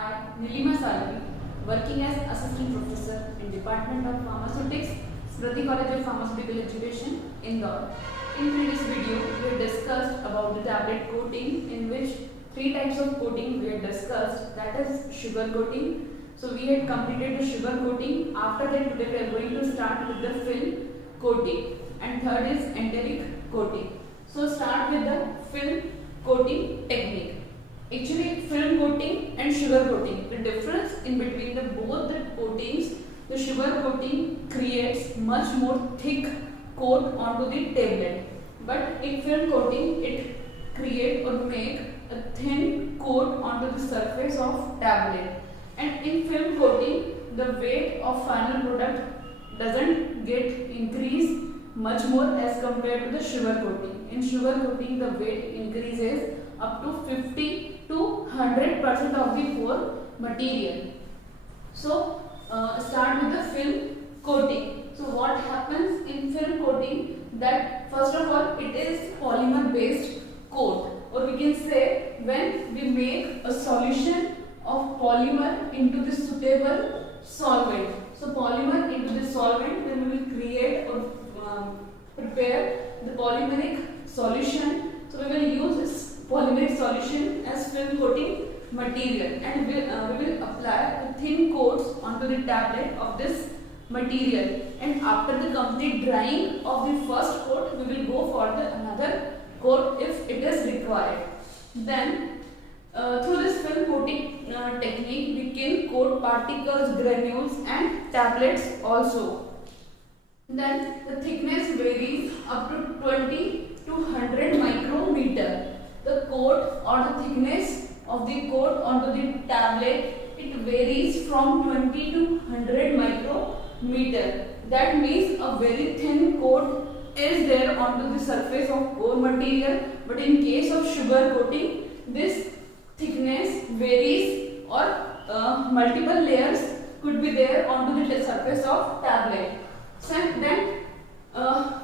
I, Nilima Salvi, working as Assistant Professor in Department of Pharmaceutics, Smriti College of Pharmaceutical Education, Indore. In previous video, we discussed about the tablet coating, in which three types of coating we had discussed, that is sugar coating. So we had completed the sugar coating. After that, today we are going to start with the film coating, and third is enteric coating. So start with the film coating technique. Actually, film coating and sugar coating, the difference in between the both the coatings, the sugar coating creates much more thick coat onto the tablet, but in film coating it create or make a thin coat onto the surface of tablet. And in film coating, the weight of final product doesn't get increased much more as compared to the sugar coating. In sugar coating, the weight increases up to 50 to 100% of the core material. So start with the film coating. So what happens in film coating, that first of all it is polymer based coat, or we can say when we make a solution of polymer into the suitable solvent. So polymer into the solvent, then we will create or prepare the polymeric solution. So we will use this polymeric solution as film coating material, and we will apply the thin coats onto the tablet of this material. And after the complete drying of the first coat, we will go for the another coat if it is required. Then through this film coating technique, we can coat particles, granules and tablets also. Then the thickness varies up to 20 to 100 micrometer. The coat or the thickness of the coat onto the tablet, it varies from 20 to 100 micrometer. That means a very thin coat is there onto the surface of core material, but in case of sugar coating, this thickness varies, or multiple layers could be there onto the surface of tablet. So then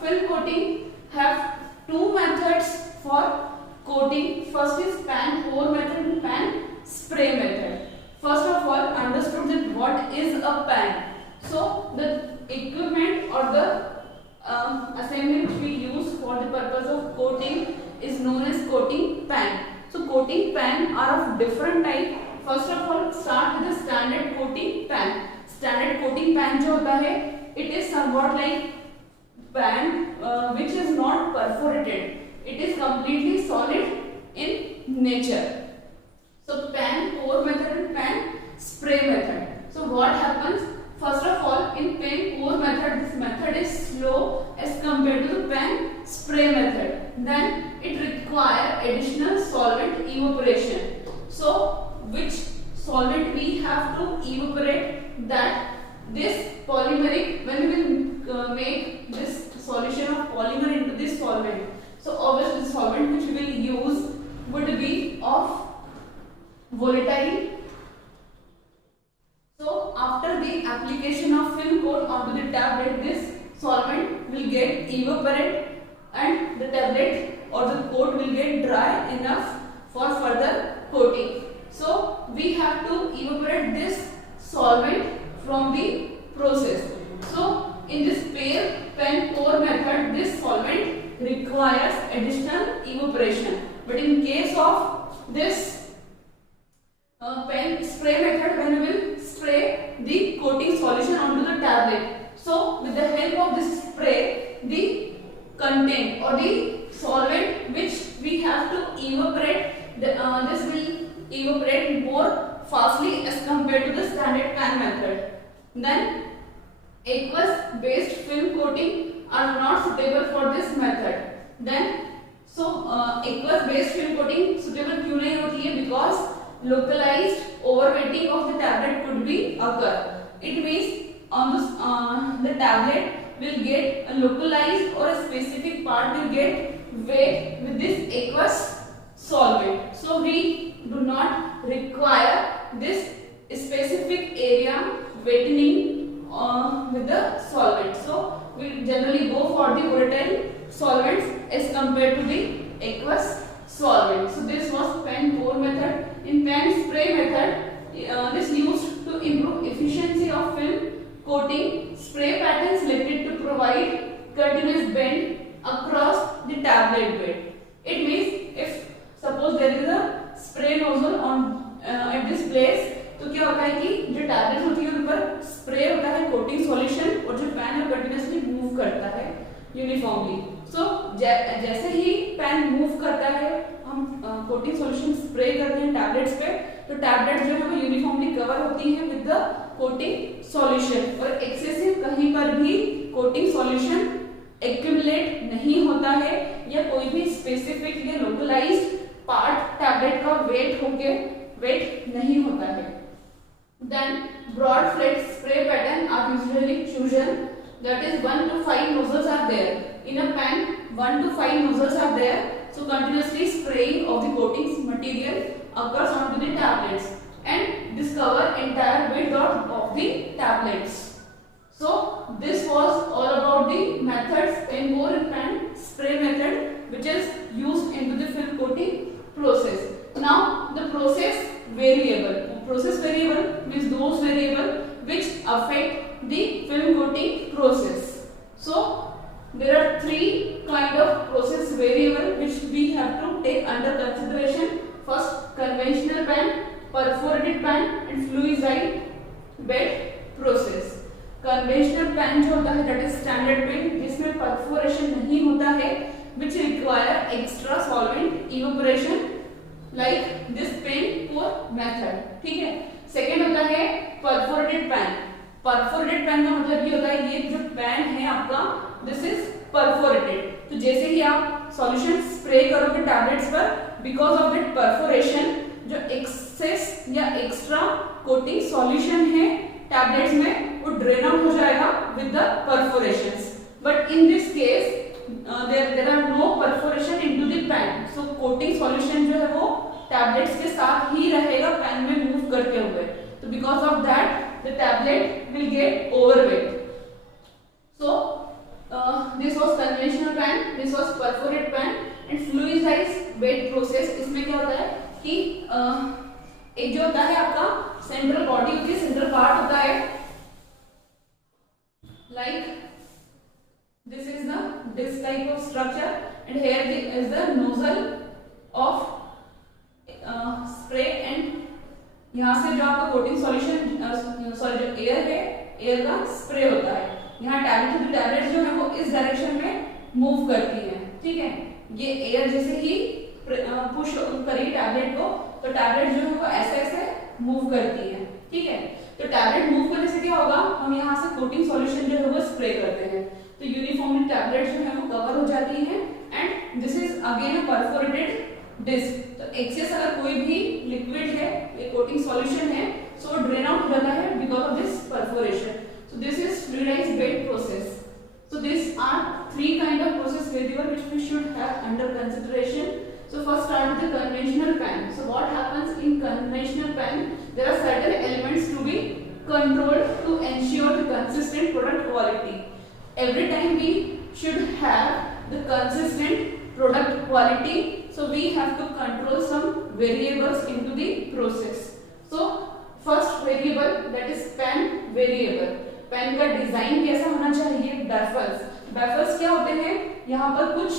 film coating have two methods for coating. First is pan pour method and pan spray method. First of all, understood that what is a pan. So the equipment or the assembly which we use for the purpose of coating is known as coating pan. So coating pan are of different type. First of all, start with the standard coating pan. Standard coating pan जो होता है, it is somewhat like pan which is not perforated. It is completely solid in nature. So pan pour method and pan spray method. So what happens? First of all, in pan pour method, this method is slow as compared to the pan spray method. Then it requires additional solvent evaporation. So which solvent we have to evaporate? That this polymeric, when we will make this solution of polymer into this solvent, so obviously the solvent which we will use would be of volatile. So after the application of film coat onto the tablet, this solvent will get evaporated and the tablet or the coat will get dry enough for further coating. So we have to evaporate this solvent from the process. So in this pan pour method, this solvent requires additional evaporation. But in case of this pan spray method, when we will spray the coating solution onto the tablet, so with the help of this spray, the content or the solvent which we have to evaporate, this will evaporate more fastly as compared to the standard pan method. Then aqueous based film coating are not suitable for this method. Then aqueous based film coating suitable क्यों नहीं होती है? Because localized overweighting of the tablet could be occur. It means on the tablet will get a localized or a specific part will get weight with this aqueous solvent. So we do not require this specific area weighting with the solvent. So we generally go for the volatile solvents as compared to the aqueous solvent. So this was pan pour method. In pan spray method, this used to improve efficiency of film coating. Spray pattern selected to provide continuous bend across the tablet bed. It means if suppose there is a spray nozzle on at this place, तो क्या होता है कि जो tablet होती है उन पर स्प्रे होता है कोटिंग सॉल्यूशन और जो पेन है कंटिन्यूअसली मूव करता है यूनिफॉर्मली. सो जैसे ही पेन मूव करता है हम कोटिंग सॉल्यूशन स्प्रे करते हैं टैबलेट्स पे, तो टैबलेट जो है वो यूनिफॉर्मली कवर होती है विद द कोटिंग सॉल्यूशन और एक्सेसिव कहीं पर भी कोटिंग सॉल्यूशन एक्यूमुलेट नहीं होता है या कोई भी स्पेसिफिक या लोकलाइज्ड पार्ट टैबलेट का वेट नहीं होता है. Then broad flat spray pattern are usually chosen, that is 1 to 5 nozzles are there in a pen. 1 to 5 nozzles are there, so continuously spraying of the coating material occurs onto the tablets and this cover entire width of the tablets. So this was all about the methods, pen bore and pen spray method which is used into the film coating process. Now the process variable means those variable which affect the film coating process. So there are three kind of process variable which we have to take under consideration. First, conventional pen, perforated pen and fluidized bed process. Conventional pen जो होता है that is standard pen जिसमें perforation नहीं होता है, which require extra solvent evaporation like this pen pour method. ठीक है. Second होता है परफोरेटेड पेन. परफोरेटेड पेन का मतलब ये होता है ये जो पेन है आपका दिस इज परफोरेटेड, तो जैसे ही आप सॉल्यूशन स्प्रे करोगे टैबलेट्स पर, बिकॉज ऑफ दैट परफोरेशन जो एक्सेस या एक्स्ट्रा कोटिंग सॉल्यूशन है टैबलेट्स में वो ड्रेन आउट हो जाएगा with the perforations. But in this case there are no perforation into the pen, so coating solution जो है वो टैबलेट्स के साथ ही रहेगा पेन में मूव करते हुए, तो because of that the tablet will get overweight. So this was conventional pen, this was perforated pen and fluidized bed process. इसमें क्या होता है कि एक जो होता है आपका सेंट्रल बॉडी होती है, सेंट्रल पार्ट होता है, like this is this type of structure and here is the nozzle of spray and यहाँ से जो आपका कोटिंग सॉल्यूशन सॉरी जो एयर है एयर का स्प्रे होता है. यहाँ टैबलेट जो है वो इस डायरेक्शन में मूव करती है. ठीक है. ये एयर जैसे ही पुश करेगी टैबलेट को तो टैबलेट जो है वो ऐसे ऐसे मूव करती है. ठीक है. तो टैबलेट मूव करने से क्या होगा, हम यहाँ से कोटिंग सॉल्यूशन जो है वो स्प्रे करते हैं तो यूनिफॉर्मली टैबलेट जो है वो कवर हो जाती है and this is again a perforated disc. तो एक्सेस अगर कोई भी लिक्विड है ये कोटिंग सॉल्यूशन है सो ड्रेन आउट हो जाता है because of this perforation. So this is fluidized bed process. So these are three kind of process variable which we should have under consideration. So first start with the conventional pen. So what happens in conventional pen? There are certain elements to be controlled to ensure the consistent product quality. Every time we should have the consistent product quality, so we have to control some variables into the process. So first variable that is pen variable. Pen का design कैसा होना चाहिए? Baffles. Baffles क्या होते हैं? यहाँ पर कुछ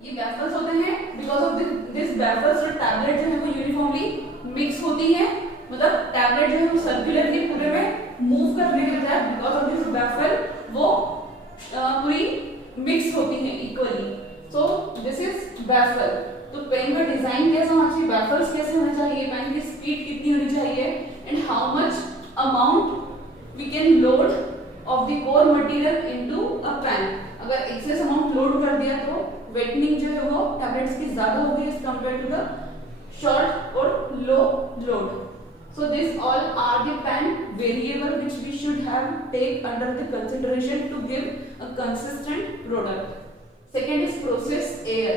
ये बैफल्स होते हैं बिकॉज ऑफ दिस बैफल्स और टैबलेट जो है वो यूनिफॉर्मली मिक्स होती है, मतलब टैबलेट जो है वो सर्कुलरली पूरे में मूव करने लगता है बिकॉज ऑफ दिस बैफल वो पूरी मिक्स होती है equally. So this is baffle. तो पेन का डिजाइन कैसा होना चाहिए, बैफल्स कैसे होना चाहिए, पेन की स्पीड कितनी होनी चाहिए and how much amount we can load of the core material into a pen. अगर excess amount load कर दिया तो वेटनिंग जो है वो टैबलेट्स की ज्यादा होगी as compared to the short or low load. So this all are the pen variable which we should have take under the consideration to give a consistent product. Second is process air.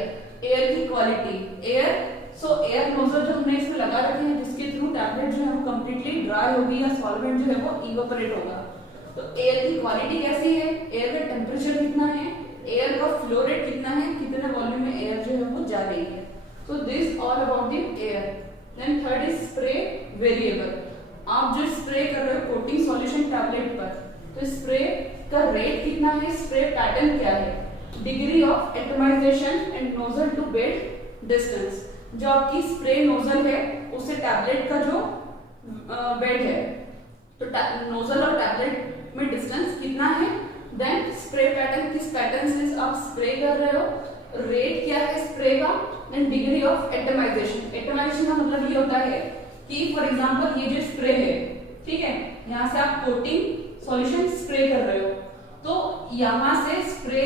Air की quality. Air सो air nozzle जो हमने इसमें लगा रखे हैं जिसके through tablet जो है वो कंप्लीटली ड्राई होगी या सॉल्वेंट जो है वो इवेपोरेट होगा. तो एयर की क्वालिटी कैसी है, एयर का टेम्परेचर कितना है, एयर का फ्लो रेट कितना है, कितने वॉल्यूम में एयर जो है वो जा रही है. So this all about the air. Then third is spray variable. आप जो स्प्रे कर रहे हो कोटिंग सॉल्यूशन टैबलेट पर, तो स्प्रे का रेट कितना है, स्प्रे पैटर्न क्या है, degree of atomisation and nozzle to bed distance. जो आपकी स्प्रे नोजल है उससे टैबलेट का जो बेड है, तो नोजल और टैबलेट में डिस्टेंस कितना है, देन स्प्रे पैटर्न, किस पैटर्न से आप स्प्रे कर रहे हो, रेट क्या है स्प्रे का, then degree of atomisation. Atomisation का मतलब ये होता है कि फॉर एग्जांपल ये जो स्प्रे है, ठीक है, यहाँ से आप कोटिंग सॉल्यूशन स्प्रे कर रहे हो, तो यहाँ से स्प्रे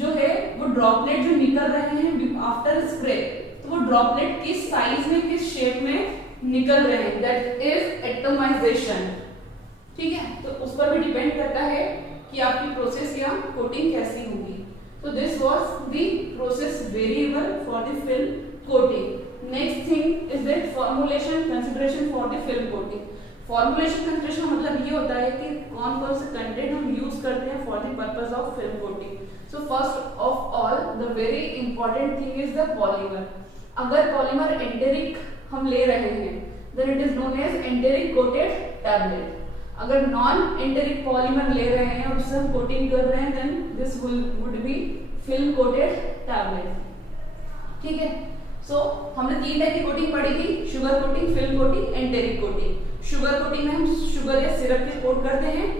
जो है वो ड्रॉपलेट जो निकल रहे हैं आफ्टर स्प्रे, तो वो ड्रॉपलेट किस साइज में, किस शेप में निकल रहे हैं, दैट इज एटमाइजेशन। ठीक है, तो उस पर भी डिपेंड करता है कि आपकी प्रोसेस या कोटिंग कैसी होगी। तो this was the process variable for the film coating. Next thing is that formulation consideration for the film coating. Formulation consideration मतलब ये होता है कि कौन कौन से कंटेंट हम यूज करते हैं for the purpose of film coating. So first of all the very important thing is the polymer. अगर पॉलीमर एंटेरिक हम ले रहे हैं then it is known as enteric coated tablet. अगर नॉन एंटेरिक पॉलीमर ले रहे हैं और उससे हम कोटिंग कर रहे हैं then this would be film coated tablet. ठीक है, सो हमने 3 टाइप की कोटिंग पढ़ी थी, sugar coating, film coating, enteric coating. Sugar coating में हम शुगर या सिरप की कोट करते हैं,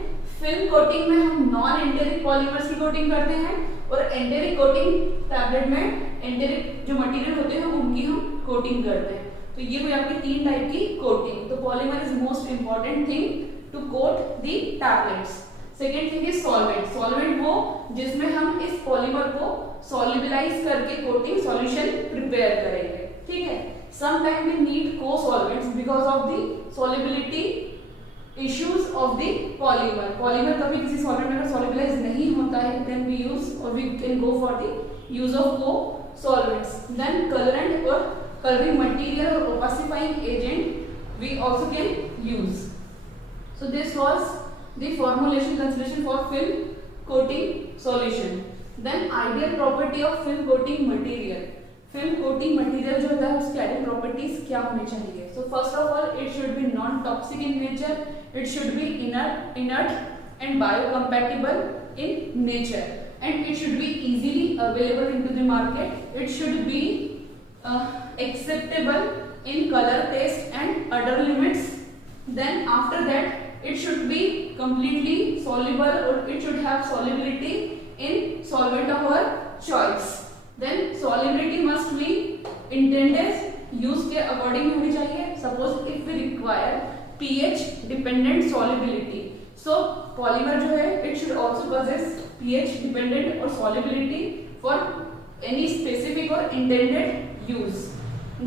फिल्म कोटिंग में हम नॉन एंटेरिक पॉलीमर्स की कोटिंग करते हैं, और एंटेरिक कोटिंग टैबलेट में एंटेरिक जो मटेरियल होते हैं उनकी हम कोटिंग करते हैं। तो ये हुई आपकी 3 टाइप की कोटिंग। तो polymer is most important thing to coat the tablets. Second thing is solvent. Solvent वो जिसमें हम इस पॉलीमर को सॉल्युबलाइज करके कोटिंग सॉल्यूशन प्रिपेयर करेंगे। ठीक है, some time we need co solvents because of the solubility issues of the polymer. Polymer कभी किसी सॉल्वेंट में सॉल्युबलाइज नहीं होता है देन वी यूज और we can go for the use of co solvents. Then colourant और colouring material और opacifying agent we also can use. So this was the formulation consideration for film coating solution. Then ideal property of film coating material. Film coating material जो होता है उसकी ideal properties क्या होनी चाहिए? So first of all, it should be non-toxic in nature. It should be inert and biocompatible in nature, and it should be easily available into the market. It should be acceptable in color, taste, and other limits. Then after that, it should be completely soluble or it should have solubility in solvent of our choice. Then solubility must be intended use के according होनी चाहिए. Suppose if we require pH dependent solubility, so polymer जो है it should also possess pH dependent or solubility for any specific or intended use.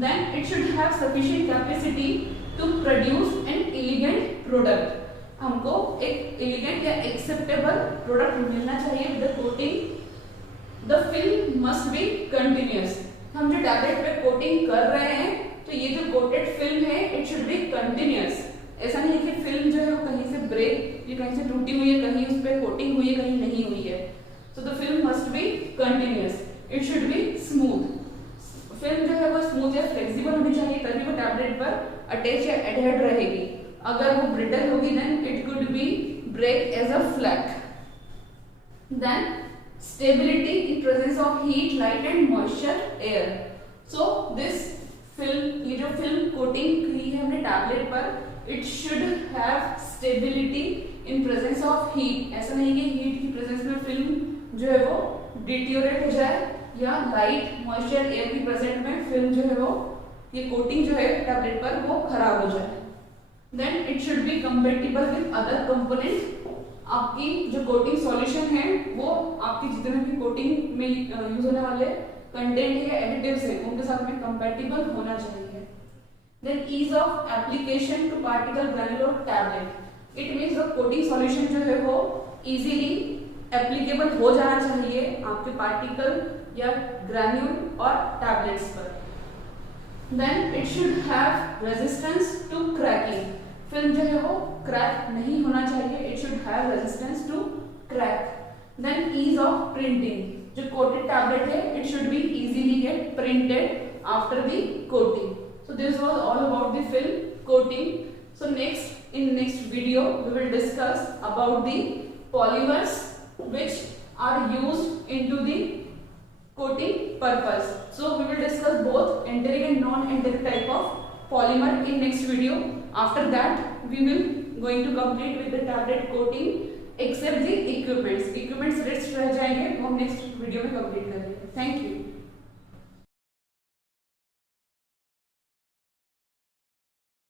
Then it should have sufficient capacity to produce an elegant product. हमको एक elegant या acceptable product मिलना चाहिए with the coating. The film must be continuous. हम जो tablet पे coating कर रहे हैं तो ये जो कोटेड फिल्म है इट शुड बी कंटिन्यूअस। ऐसा नहीं है कि फिल्म जो है वो कहीं से ब्रेक, ये कहीं से टूटी हुई है, कहीं उस पर कोटिंग हुई है, कहीं नहीं हुई है। So the film must be continuous. It should be smooth. Film जो है वो स्मूथ या फ्लेक्सिबल होनी चाहिए तभी वो टैबलेट पर अटैच या एडहेड रहेगी। अगर वो ब्रिटल होगी then it could be break as a flake. Then stability in presence of heat, light and moisture, air. So this film, ये जो फिल्म कोटिंग की है हमने टैबलेट पर, it should have stability in presence of heat. ऐसा नहीं कि heat की प्रेजेंस में फिल्म जो है वो डिटीरियोरेट हो जाए या लाइट, मॉइस्चर, एयर की प्रेजेंट में फिल्म जो है वो ये कोटिंग जो है टैबलेट पर वो खराब हो जाए। Then it should be compatible with other components. आपकी जो कोटिंग सॉल्यूशन है वो आपकी जितने भी कोटिंग में यूज होने वाले कंटेंट या एडिटिव्स हैं उनके साथ में कंपैटिबल होना चाहिए। Then ease of application to particle granule tablet. It means the coating solution जो है वो इजीली एप्लीकेबल हो जाना चाहिए आपके पार्टिकल या ग्रैन्यूल और टैबलेट्स पर। Then it should have resistance to cracking. Film जो है वो क्रैक नहीं होना चाहिए, it should have resistance to crack. Then ease of printing. जो कोटेड टैबलेट है it should be easily get printed after the coating. So So this was all about the film coating. So next video we will discuss about the polymers which are used into the coating purpose. So we will discuss both enteric and non-enteric type of polymer in next video. After that we will going to complete with the tablet coating except the equipments. Equipments rest रह जाएंगे वो हम next video में complete करेंगे. Thank you.